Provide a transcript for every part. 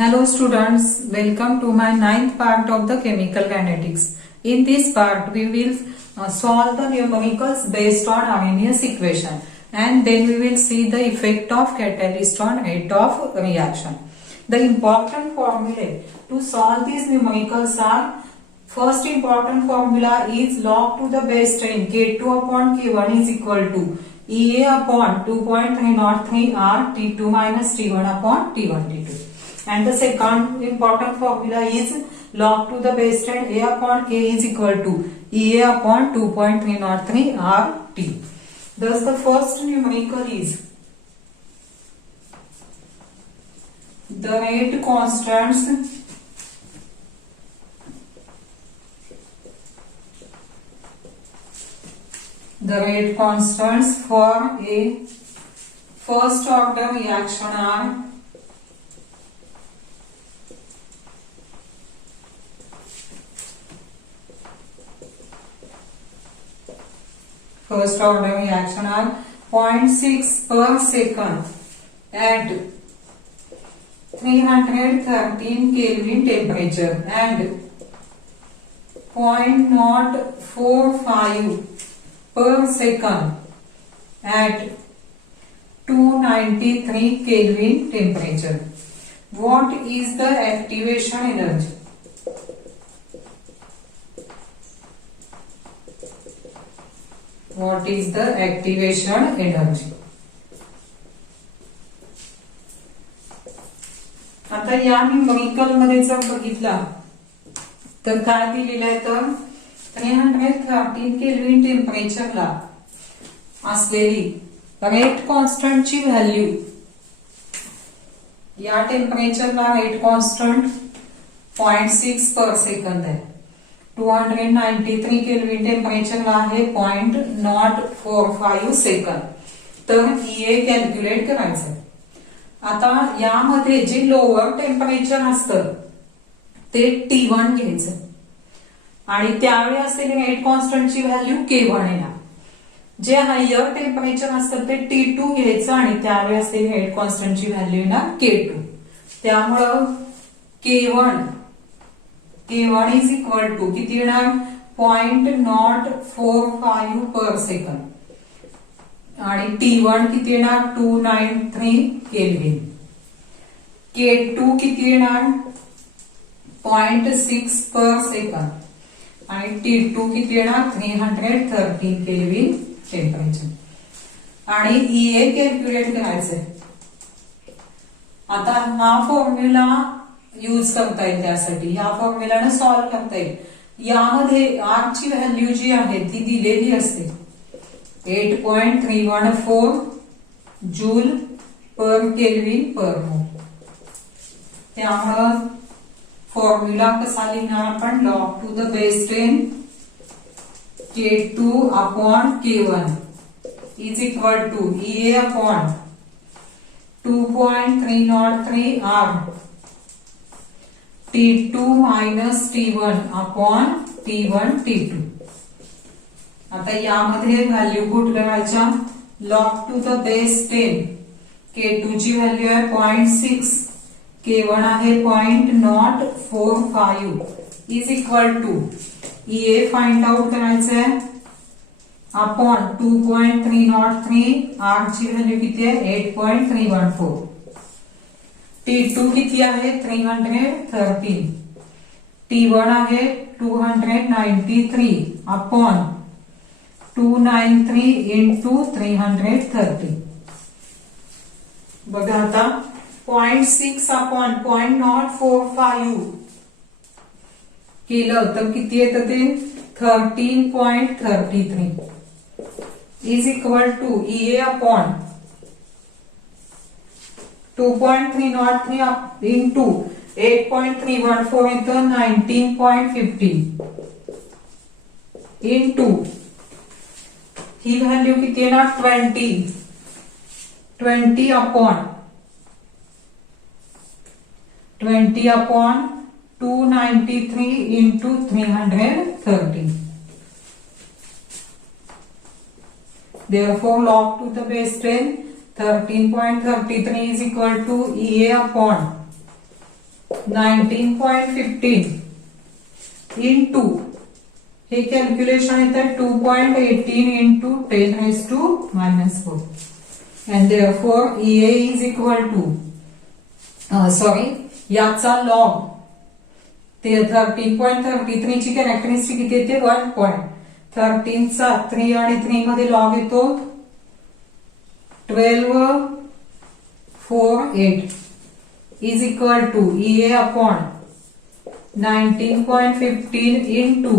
Hello students, welcome to my ninth part of the chemical kinetics. In this part we will solve the numericals based on Arrhenius equation and then we will see the effect of catalyst on rate of reaction. The important formulae to solve these numericals are: first important formula is log to the base 10 K2 upon K1 is equal to EA upon 2.303 R T2 minus T1 upon T1 T2. And the second important formula is log to the base 10 A upon K is equal to EA upon 2.303 RT. Thus the first numerical is the rate constants for a first order reaction are are 0.6 per second at 313 Kelvin temperature and 0.045 per second at 293 Kelvin temperature. What is the activation energy? What is the activation energy? आता या numerical मध्ये जर बघितला तर काय दिलेलं आहे तर 313 केल्विन टेम्परेचरला असलेली रेट कॉन्स्टंट ची व्हॅल्यू, या टेम्परेचरला रेट कॉन्स्टंट 0.6 पर सेकंद आहे. 293 केल्विन टेम्परेचरला आहे 0.045 सेकंद. तर EA कॅल्क्युलेट करायचं. आता यामध्ये जे लोअर टेम्परेचर असतं ते T1 घ्यायचं आणि त्यावेळी असलेली रेट कॉन्स्टंटची व्हॅल्यू K1 येणार. जे हायर टेम्परेचर असतं ते T2 घ्यायचं आणि त्यावेळी असलेली रेट कॉन्स्टंटची व्हॅल्यू येणार K2. त्यामुळं K1 इज इक्वल टू किती येणार 0.045 पर सेकंड आणि T1 किती येणार 293 केल्विन. K2 किती येणार 0.6 पर सेकंड आणि T2 किती येणार 313 केल्विन टेम्परेचर. आणि EA कॅल्क्युलेट करायचंय. आता हा फॉर्म्युला यूज करता येईल, त्यासाठी या फॉर्म्युलाने सॉल्व्ह करता येईल. यामध्ये R ची व्हॅल्यू जी आहे ती दिलेली असते 8.314 जूल पर केल्विन पर मोल. त्यामुळं फॉर्म्युला कसा लिहिणार आपण, log to the base 10 K2 upon K1 is equal to EA upon 2.303 R T2 minus T1 upon T1 T2. आता यामध्ये व्हॅल्यू कुठल्या व्हायच्या, log to the base 10 K2 ची व्हॅल्यू आहे 0.6, K1 आहे 0.045 is equal to EA find out करायचं आहे upon 2.303 R ची व्हॅल्यू किती आहे 8.314. T2 किती आहे 313, T1 आहे 293 अपॉन 293 इंटू 330. बघा आता 0.6 अपॉन 0.045 केलं तर किती येतं ते 13.33 is equal to EA upon 2.303 into 8.314 into 19.50 into ही व्हॅल्यू किती येणार 20 upon 293 into 330. Therefore log to the base 10 13.33 is equal to EA upon 19.15 into हे कॅल्क्युलेशन येतं 2.18 into 10⁻⁻⁴ and therefore EA is equal to याचा लॉग ते 13.33 ची characteristic किती येते 1.13 चा 3 आणि 3 मध्ये लॉग येतो 1248 is equal to EA upon 19.15 into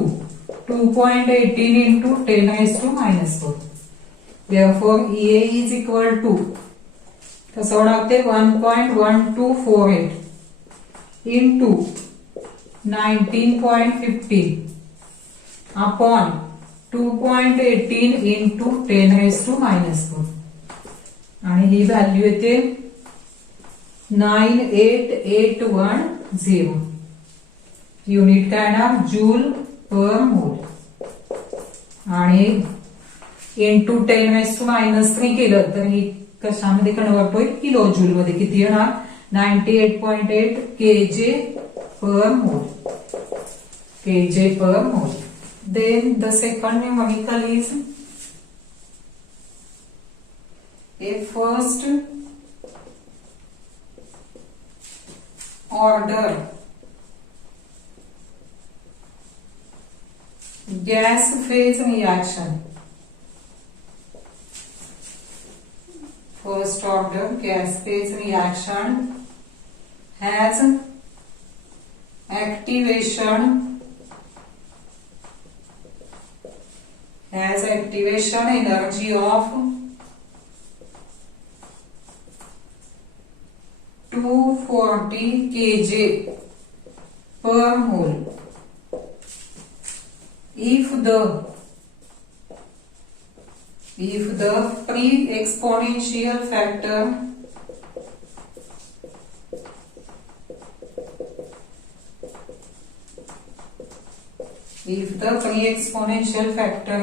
2.18 into 10⁻⁻⁴. Therefore EA is equal to कसं होणार 1.1248 into 19.15 upon 2.18 into 10⁻⁻⁴. आणि ही व्हॅल्यू येते 98810. युनिट काय येणार जूल पर मोल आणि इंटू 10⁻⁻³ केलं तर ही कशामध्ये कन्वर्ट होईल किलो जूल मध्ये किती येणार 98.8 kJ per mole. kJ per mole. Then the second numerical is a first order gas phase reaction. First order gas phase reaction has activation energy of 240 kJ per mole if the pre-exponential factor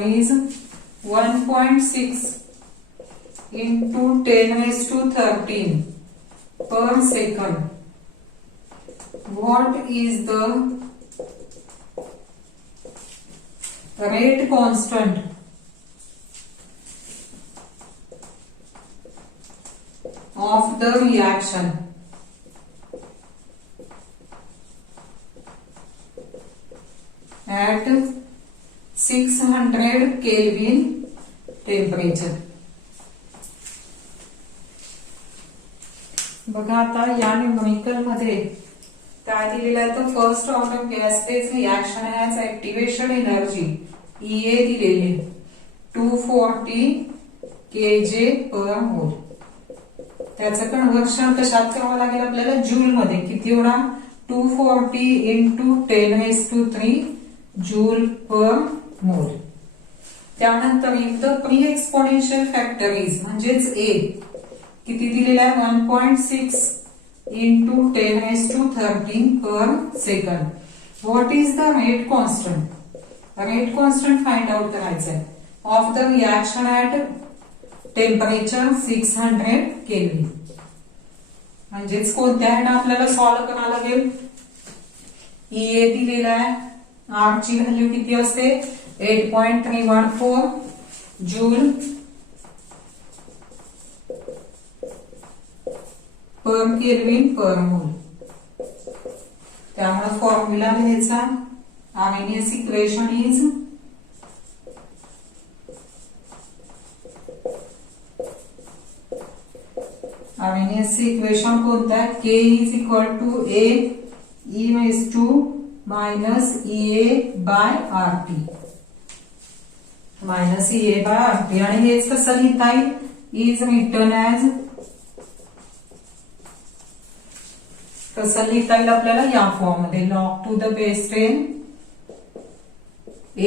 is 1.6 into 10⁻13 per second, what is the rate constant of the reaction? At 600 Kelvin temperature. बघा आता या numerical मध्ये काय दिलेलं आहे तर first order gas phase reaction has activation energy EA दिलेली 240 kJ per mole. त्याचं कन्व्हर्शन कशात करावं लागेल आपल्याला जूल मध्ये किती होणार 240 into 10⁻³ जूल पर मोल. त्यानंतर if the pre exponential factor is म्हणजेच ए किती दिलेला आहे 1.6 into 10⁻13 per second. What is the rate constant? Rate constant find out करायचं आहे of the reaction at temperature 600 Kelvin. म्हणजेच कोणत्या ह्यानं आपल्याला सॉल्व्ह करावं लागेल EA दिलेला आहे R ची व्हॅल्यू किती असते 8.314 जूल पर केल्विन पर मोल. त्यामुळे फॉर्म्युला लिहायचा Arrhenius equation is Arrhenius equation कोणतं आहे K is equal to A -EA/RT -EA/RT. आणि हेच कसं लिहिता येईल इज रिटर्न ॲज कसं लिहिता येईल आपल्याला या फॉर्म मध्ये log to the base 10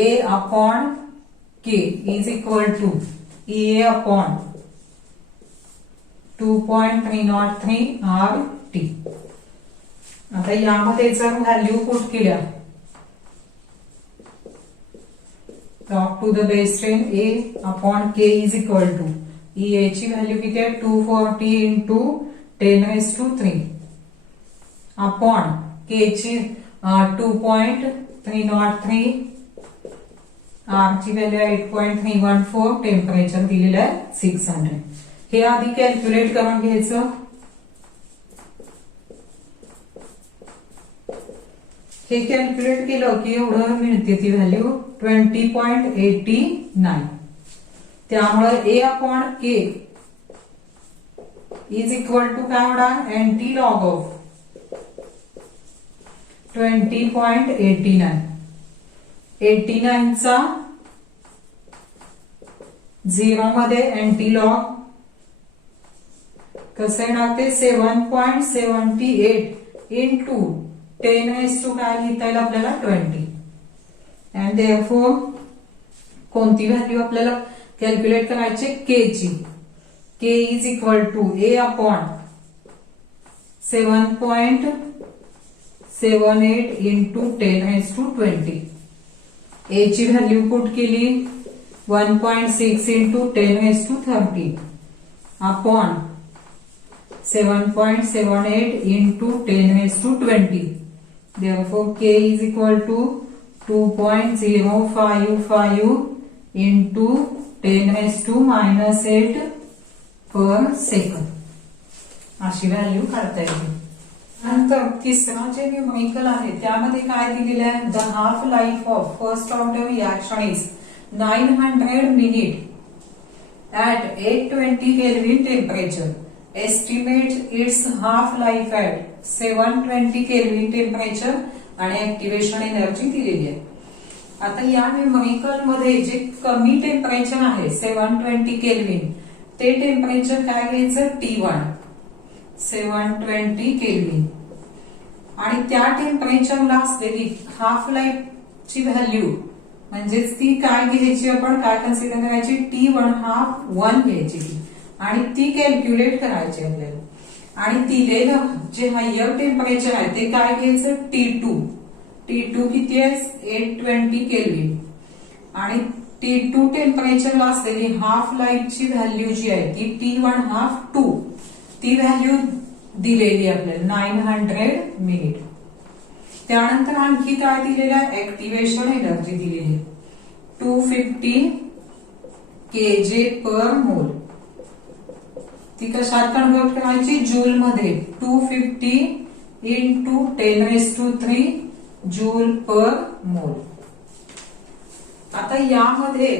A upon K is equal to EA upon 2.303 RT. आता यामध्ये जर व्हॅल्यू पुट केल्या log to the base 10 A upon K is equal to EA ची व्हॅल्यू किती आहे 240 into 10⁻³ अपॉन के ची 2.303, आर ची व्हॅल्यू 8.314, टेम्परेचर दिलेलं आहे 600. हे आधी कॅल्क्युलेट करून घ्यायचं. हे कॅल्क्युलेट केलं की एवढं मिळते ती व्हॅल्यू 20.89. त्यामुळे A upon K is equal to काय होणार, एंटी लॉग ऑफ 20.89. 89 चा 0 मध्ये एंटी लॉग कसं येणार ते 7.78 इंटू 10 काय लिहिता येईल आपल्याला 20. अँड देअरफॉर कोणती व्हॅल्यू आपल्याला कॅल्क्युलेट करायची, के ची. K is equal to A upon 7.78 into 10 A ची व्हॅल्यू पुट केली 1.6 into 10 upon 7.78 into 10 therefore k is equal to 2.055 into 10⁻⁻8 per second. अशी व्हॅल्यू काढता येते. नंतर तिसरा जे न्यूमरिकल आहे त्यामध्ये काय दिलेलं आहे, the half life of first order reaction is 900 minute at 820 Kelvin temperature. Estimate its half life at 720 Kelvin temperature आणि ऍक्टिव्हेशन एनर्जी दिलेली आहे. आता या न्यूमरिकल मध्ये जे कमी टेम्परेचर आहे 720 केल्विन, ते टेम्परेचर काय घ्यायचं, T1 720 केल्विन. आणि त्या टेम्परेचरला असलेली हाफ लाईफ ची व्हॅल्यू म्हणजेच ती काय घ्यायची, आपण काय कन्सिडर करायची, T1 घ्यायची आणि ती कॅल्क्युलेट करायची आपल्याला. आणि दिलेलं जे हायर टेम्परेचर आहे ते काय घ्यायचं, T2 किती आहे 820 केल्विन. आणि T2 टेम्परेचरला असलेली हाफ लाईफ ची व्हॅल्यू जी आहे ती T1 ती व्हॅल्यू दिलेली आपल्याला 900 मिनिट. त्यानंतर आणखी काय दिलेलं आहे, ऍक्टिव्हेशन एनर्जी दिलेली 250 kJ पर मोल. ती कशात कन्वर्ट करायची, जूल मध्ये 250 इंटू 10⁻³ जूल पर मोल. आता यामध्ये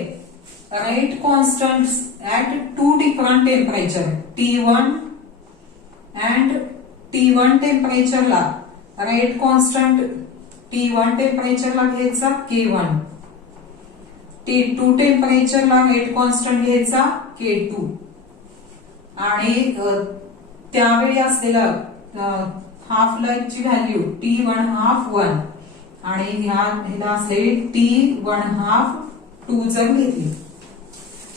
rate constant at 2 different temperature T1 and T1 टेम्परेचरला रेट कॉन्स्टंट T1 टेम्परेचरला घ्यायचा K1, T2 टेम्परेचरला रेट कॉन्स्टंट घ्यायचा K2 आणि त्यावेळी असलेला हाफ लाईफ ची व्हॅल्यू T1 आणि ह्याला असलेली T1 जर घेतली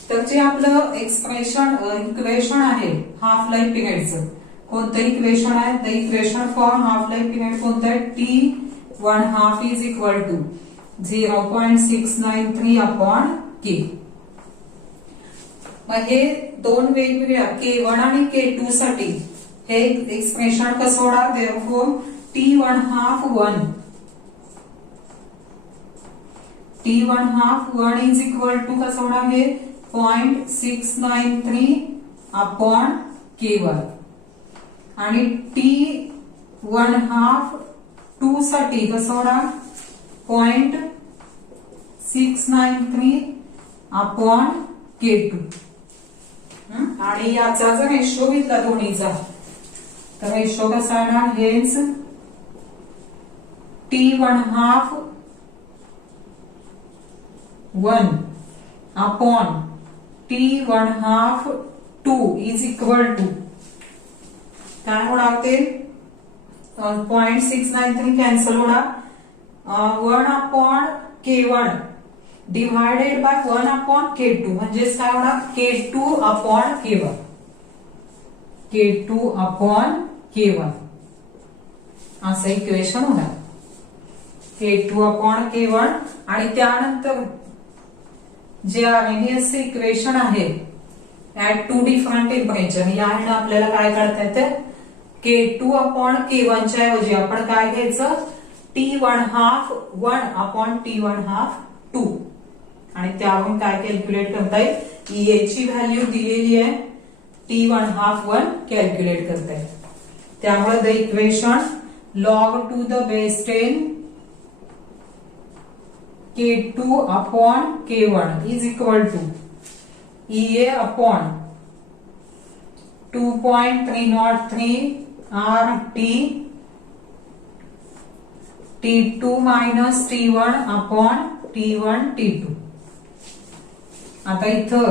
तर जे आपलं इक्वेशन आहे हाफ लाईफ पिरियडचं, कोणतं इक्वेशन आहे, the equation for half life period कोणतं आहे, T1 is equal to 0.693 upon K. मग हे दोन वेगवेगळ्या K1 आणि K2 साठी हे एक्सप्रेशन कसं होणार, therefore T1 is equal to कसं होणार, हे 0.693 अपॉन K1. आणि T1 साठी कसं होणार 0.693 अपॉन K2. आणि याचा जर रेशो घेतला दोन्हीचा तर रेशो कसा येणार, हेच T1 upon T1 is equal to काय होणार, ते 0.693 कॅन्सल होणार, 1 upon K1 divided by 1 upon K2 म्हणजेच काय होणार, K2 अपॉन K1 असं इक्वेशन होणार, K2 अपॉन K1. आणि त्यानंतर जे आर्हेनियस इक्वेशन आहे ऍट 2 डिफरंट टेम्परेचर, याने आपल्याला काय काढता येतं, K2 अपॉन K1 च्या ऐवजी आपण काय घ्यायचं T1/2 1 अपॉन T1/2 2 आणि त्यावरून काय कॅल्क्युलेट करता येईल EA ची व्हॅल्यू दिलेली आहे T1/2 1 कॅल्क्युलेट करता येईल. त्यामुळे the equation log 2 the base 10 K2 upon K1 is equal to EA upon 2.303 RT T2 minus T1 upon T1 T2. आता इथं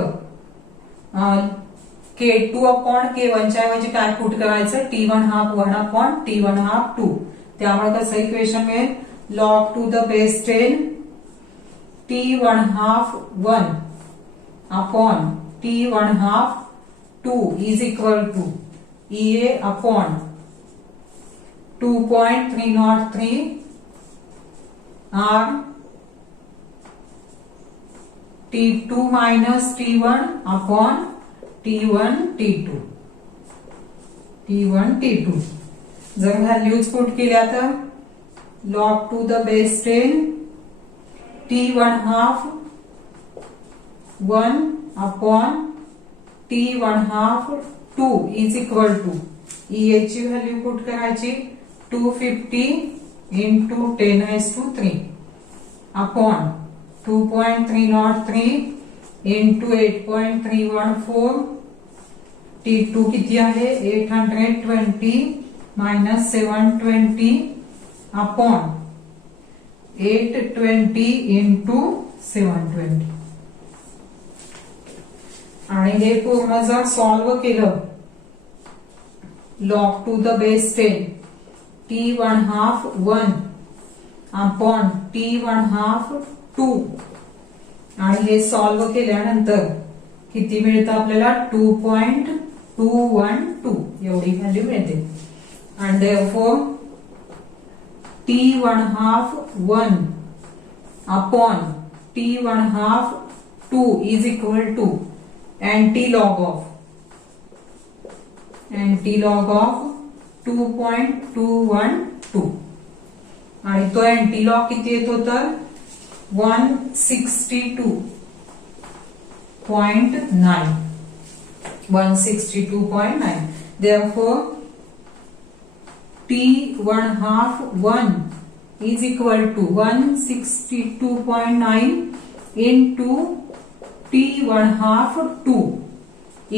K2 अपॉन K1 च्या ऐवजी काय पुट करायचं T1/2 1 अपॉन T1/2 2. त्यामुळे कसं इक्वेशन मिळेल log 2 the base 10 T1/2 1 upon T1/2 2 is equal to EA upon 2.303 R T2 minus T1 upon T1 T2 T1 T2. जर व्हॅल्यूज पुट केल्या तर log 2 the base 10 T1/2 1 upon T1/2 2 is equal to EA ची value put करायची 250 into 10⁻³ upon 2.303 into 8.314 T2 किती आहे 820 minus 720 upon 820 into 720. आणि हे पूर्ण जर सॉल्व्ह केलं log 2 the base 10 T1/2 1 upon T1/2 2 आणि हे सॉल्व्ह केल्यानंतर किती मिळतं आपल्याला 2.212 एवढी व्हॅल्यू मिळते. आणि therefore T1/2 1 upon T1/2 2 is equal to anti-log of 2.212 आणि तो anti-log किती येतो तर 162.9. Therefore T1/2 1 is equal to 162.9 into T1/2 2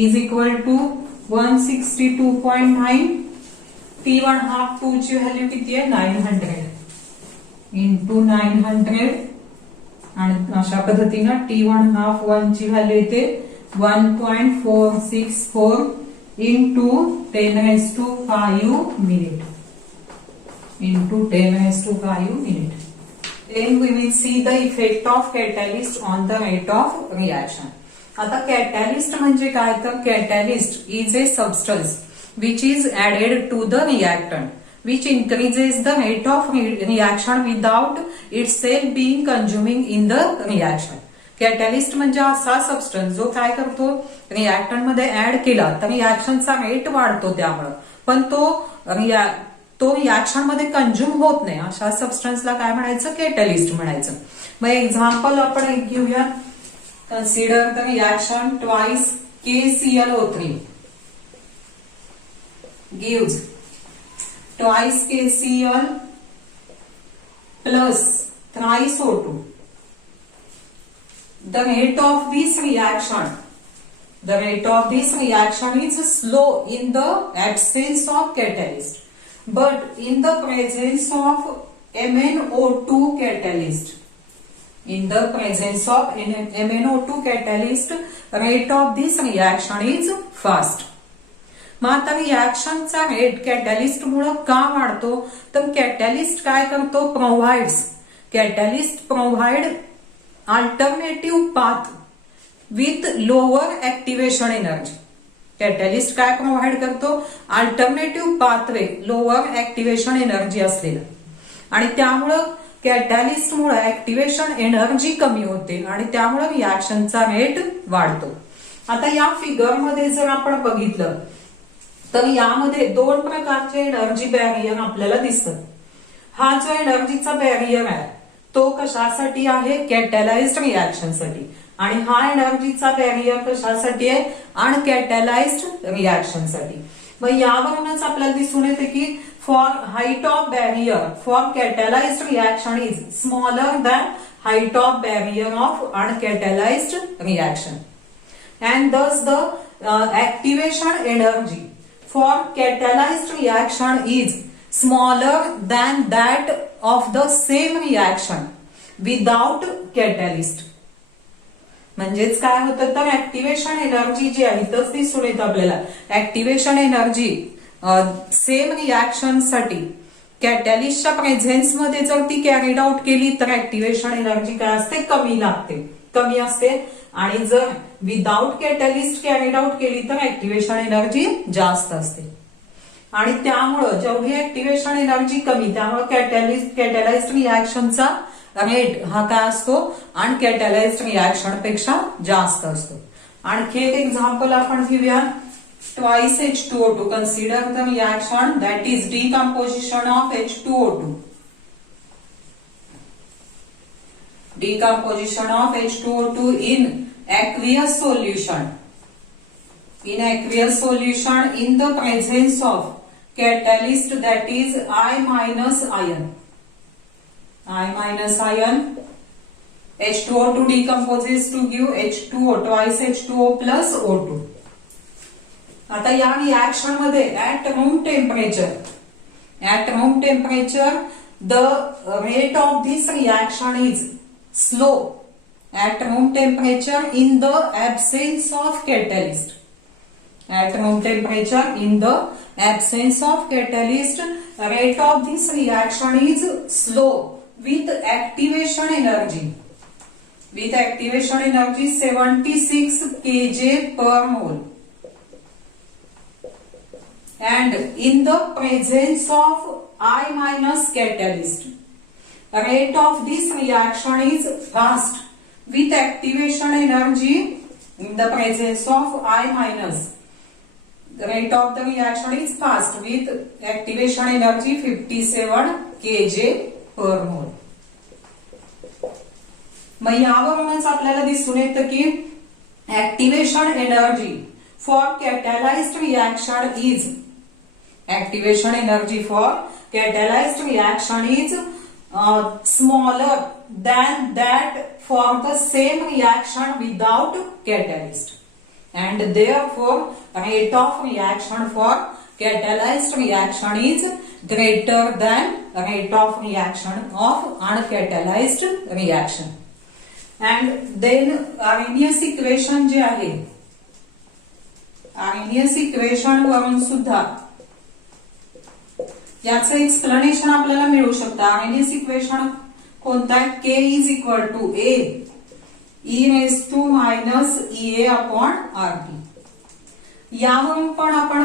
is equal to 162.9. T1/2 2 ची व्हॅल्यू किती आहे 900 into 900 आणि अशा पद्धतीने T1/2 1 ची व्हॅल्यू येते 1.464 into 10⁻⁵ minute. Then we will see the effect of catalyst on the rate of reaction. आता कॅटॅलिस्ट म्हणजे काय तर catalyst is a substance which is added to the reactant which increases the rate of reaction without itself being consuming in the reaction. Catalyst म्हणजे असा substance जो काय करतो reactant मध्ये ऍड केला तर रिएक्शनचा रेट वाढतो त्यामुळे पण तो रिएक्शन मध्ये कंझ्युम होत नाही अशा सबस्टन्सला काय म्हणायचं कॅटॅलिस्ट म्हणायचं. मग एक्झाम्पल आपण एक घेऊया. Consider the reaction twice KClO3 gives twice KCl plus thrice O2. The rate of this reaction is slow in the absence of catalyst, but in the presence of MnO2 catalyst. In the presence of MnO2 catalyst, rate of this reaction is fast. मग आता रिएक्शनचा rate catalyst मुळे का वाढतो तर catalyst काय करतो catalyst provide alternative path with lower activation energy. Catalyst काय provide करतो alternative pathway lower activation energy असलेला आणि त्यामुळं कॅटॅलिस्ट मुळे ऍक्टिव्हेशन एनर्जी कमी होते आणि त्यामुळे रिएक्शनचा रेट वाढतो. आता या फिगर मध्ये जर आपण बघितलं तर यामध्ये दोन प्रकारचे एनर्जी बॅरियर आपल्याला दिसतात. हा जो एनर्जीचा बॅरियर आहे तो कशासाठी आहे? कॅटॅलाइज्ड रिॲक्शनसाठी. आणि हा एनर्जीचा बॅरियर कशासाठी आहे? अनकॅटॅलाइज्ड रिॲक्शनसाठी. मग यावरूनच आपल्याला दिसून येते की for height of barrier for catalysed reaction is smaller than height of barrier of uncatalyzed reaction, and thus the activation energy for catalyzed reaction is smaller than that of the same reaction without catalyst. म्हणजेच काय होतं तर activation energy जी आहे तच दिसून येतं आपल्याला. Activation energy same reaction साठी कॅटॅलिस्टच्या प्रेझेन्स मध्ये जर ती कॅरीड आउट केली तर ऍक्टिव्हेशन एनर्जी काय असते? कमी लागते, कमी असते. आणि जर विदाउट कॅटॅलिस्ट कॅरीड आउट केली तर ऍक्टिव्हेशन एनर्जी जास्त असते. आणि त्यामुळं जेवढी ऍक्टिव्हेशन एनर्जी कमी त्यामुळे कॅटॅलाइज्ड रिॲक्शनचा रेट हा काय असतो? अनकॅटॅलाइज्ड रिॲक्शन पेक्षा जास्त असतो. आणखी एक एक्झाम्पल आपण घेऊया. Twice H2O2. Consider the reaction that is decomposition of H2O2. Decomposition of H2O2 in aqueous solution. In aqueous solution in the presence of catalyst that is I minus ion. I minus ion. H2O2 decomposes to give H2O, twice H2O plus O2. आता या reaction मध्ये at room temperature the rate of this reaction is slow at room temperature in the absence of catalyst. At room temperature in the absence of catalyst rate of this reaction is slow with activation energy. With activation energy 76 kJ per mole. And in the presence of I minus catalyst, rate of this reaction is fast with activation energy in the presence of I minus. The rate of the reaction is fast with activation energy 57 kJ per mole. मग यावरूनच आपल्याला दिसून येतं की activation energy for catalyzed reaction is activation energy for catalyzed reaction is smaller than that for the same reaction without catalyst, and therefore rate of reaction for catalyzed reaction is greater than rate of reaction of uncatalyzed reaction. And then Arrhenius equation जे आहे Arrhenius equation वरून सुद्धा याचं explanation आपल्याला मिळू शकतं. Arrhenius equation कोणता आहे? K is equal to A E raise to minus EA upon RT. यावरून पण आपण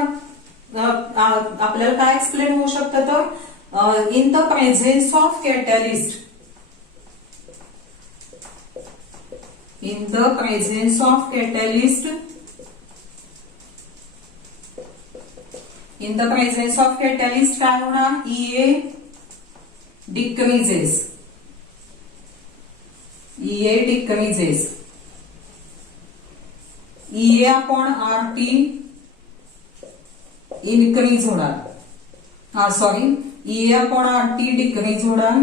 आपल्याला काय एक्सप्लेन होऊ शकतं तर in the presence of catalyst in the presence of catalyst काय होणार? EA decreases EA upon RT increase होणार. Sorry EA upon RT decrease होणार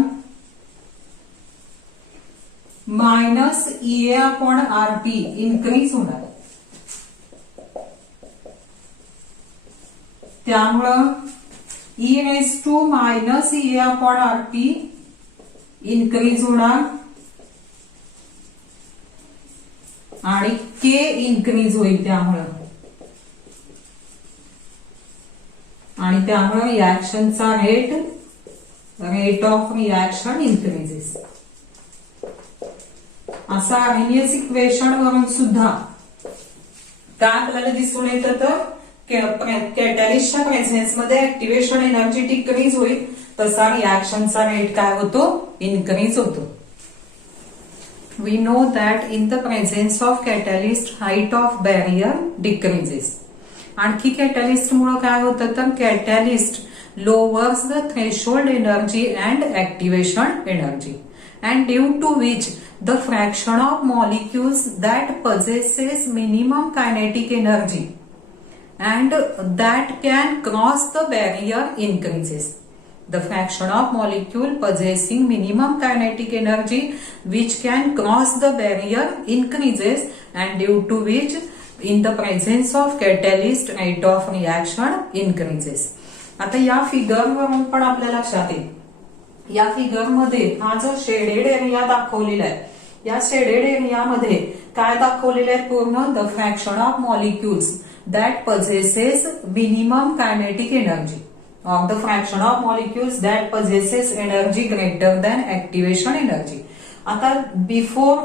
minus EA upon RT increase होणार. त्यामुळं E raise to minus EA upon RT increase होणार आणि K increase होईल त्यामुळं रिॲक्शनचा रेट ऑफ रिॲक्शन इन्क्रीजेस. असा Arrhenius इक्वेशन वरून सुद्धा काय आपल्याला दिसून येतं तर कॅटॅलिस्टच्या प्रेझेन्स मध्ये ऍक्टिव्हेशन एनर्जी डिक्रीज होईल तसा रिॲक्शनचा रेट काय होतो? इन्क्रीज होतो. We know that in the presence of catalyst height of barrier decreases. आणखी कॅटॅलिस्ट मुळे काय होतं तर catalyst lowers the threshold energy and activation energy, and due to which the fraction of molecules that possesses minimum kinetic energy and that can cross the barrier increases. The fraction of molecule possessing minimum kinetic energy which can cross the barrier increases, and due to which in the presence of catalyst rate of reaction increases. आता या figure वरून पण आपल्या लक्षात येईल, या figure मध्ये हा जो शेडेड एरिया दाखवलेला आहे, या शेडेड एरियामध्ये काय दाखवलेलं आहे पूर्ण the fraction of molecules that possesses minimum kinetic energy or the fraction of molecules that possesses energy greater than activation energy. आता before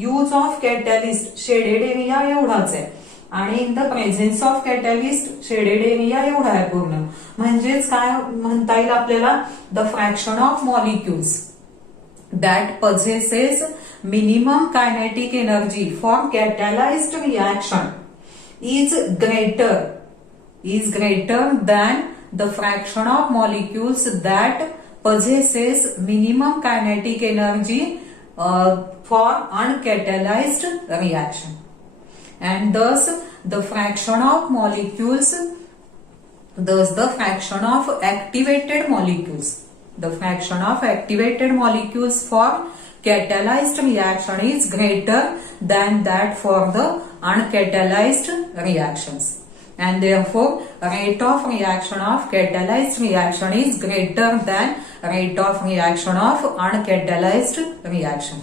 use of catalyst shaded area एवढाच आहे आणि in the presence of catalyst shaded area एवढा आहे पूर्ण. म्हणजेच काय म्हणता येईल आपल्याला the fraction of molecules that possesses minimum kinetic energy for catalyzed reaction is greater than the fraction of molecules that possesses minimum kinetic energy for uncatalyzed reaction, and thus the fraction of molecules, thus the fraction of activated molecules for catalyzed reaction is greater than that for the uncatalyzed reactions, and therefore rate of reaction of catalyzed reaction is greater than rate of reaction of uncatalyzed reaction.